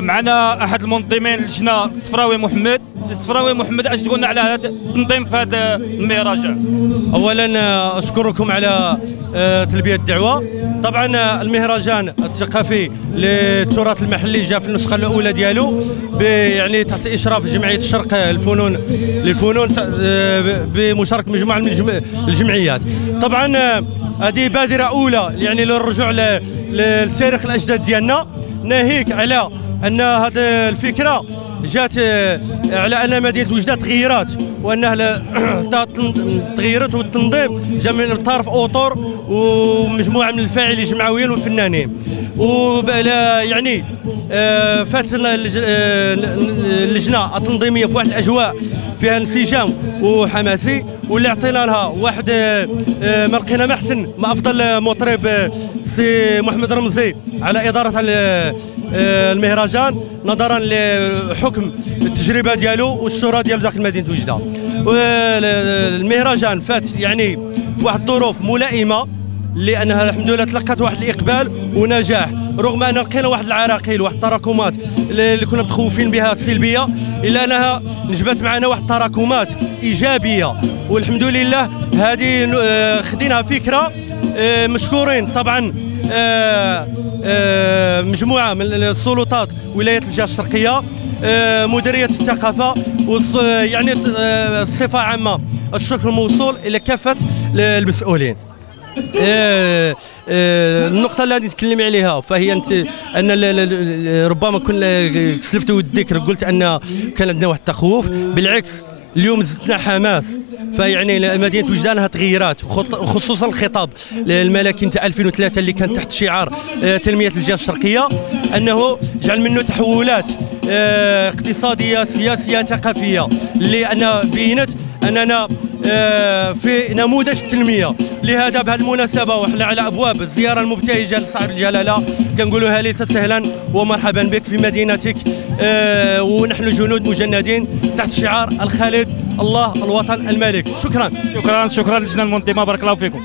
معنا احد المنظمين اللجنه الصفراوي محمد. سي الصفراوي محمد، اش تقولنا على هذا التنظيم في هذا المهرجان؟ اولا اشكركم على تلبيه الدعوه. طبعا المهرجان الثقافي للتراث المحلي جاء في النسخه الاولى ديالو يعني تحت اشراف جمعيه الشرق للفنون بمشاركه مجموعه من الجمعيات. طبعا هذه بادره اولى يعني للرجوع لتاريخ الاجداد ديالنا، ناهيك على ان هذه الفكره جات على ان مدينه وجده تغيرات، وانها تغيرت، والتنظيم جا من طرف اطر ومجموعه من الفاعلين الجمعويين والفنانين. يعني فات اللجنه التنظيميه في واحد الاجواء فيها انسجام وحماسي، واللي عطينا لها واحد ما لقينا ما احسن ما افضل مطرب سي محمد رمزي على اداره المهرجان، نظرا لحكم التجربه ديالو والشهره ديالو داخل مدينه وجده. المهرجان فات يعني في واحد الظروف ملائمه، لانها الحمد لله تلقت واحد الاقبال ونجاح، رغم ان لقينا واحد العراقيل واحد التراكمات اللي كنا متخوفين بها سلبيه، الا انها نجبت معنا واحد التراكمات ايجابيه، والحمد لله هذه خديناها فكره. مشكورين طبعا مجموعه من السلطات ولايه الجهه الشرقيه، مديريه الثقافه، يعني بصفه عامه الشكر موصول الى كافه المسؤولين. النقطة اللي غادي نتكلم عليها فهي أن ربما كنا سلفت الذكر، قلت أن كان عندنا واحد التخوف، بالعكس اليوم زدنا حماس. فيعني مدينه وجده لها تغييرات، وخصوصا الخطاب الملكي نتاع 2003 اللي كان تحت شعار تنميه الجهه الشرقيه، انه جعل منه تحولات اقتصاديه سياسيه ثقافيه، اللي بينت اننا في نموذج التنميه. لهذا بهذه المناسبه وحنا على ابواب الزياره المبتهجه لصاحب الجلاله كنقولوا ليس سهلا ومرحبا بك في مدينتك، ونحن جنود مجندين تحت شعار الخالد الله الوطن الملك. شكرا شكرا للجنه المنظمه، بارك الله فيكم.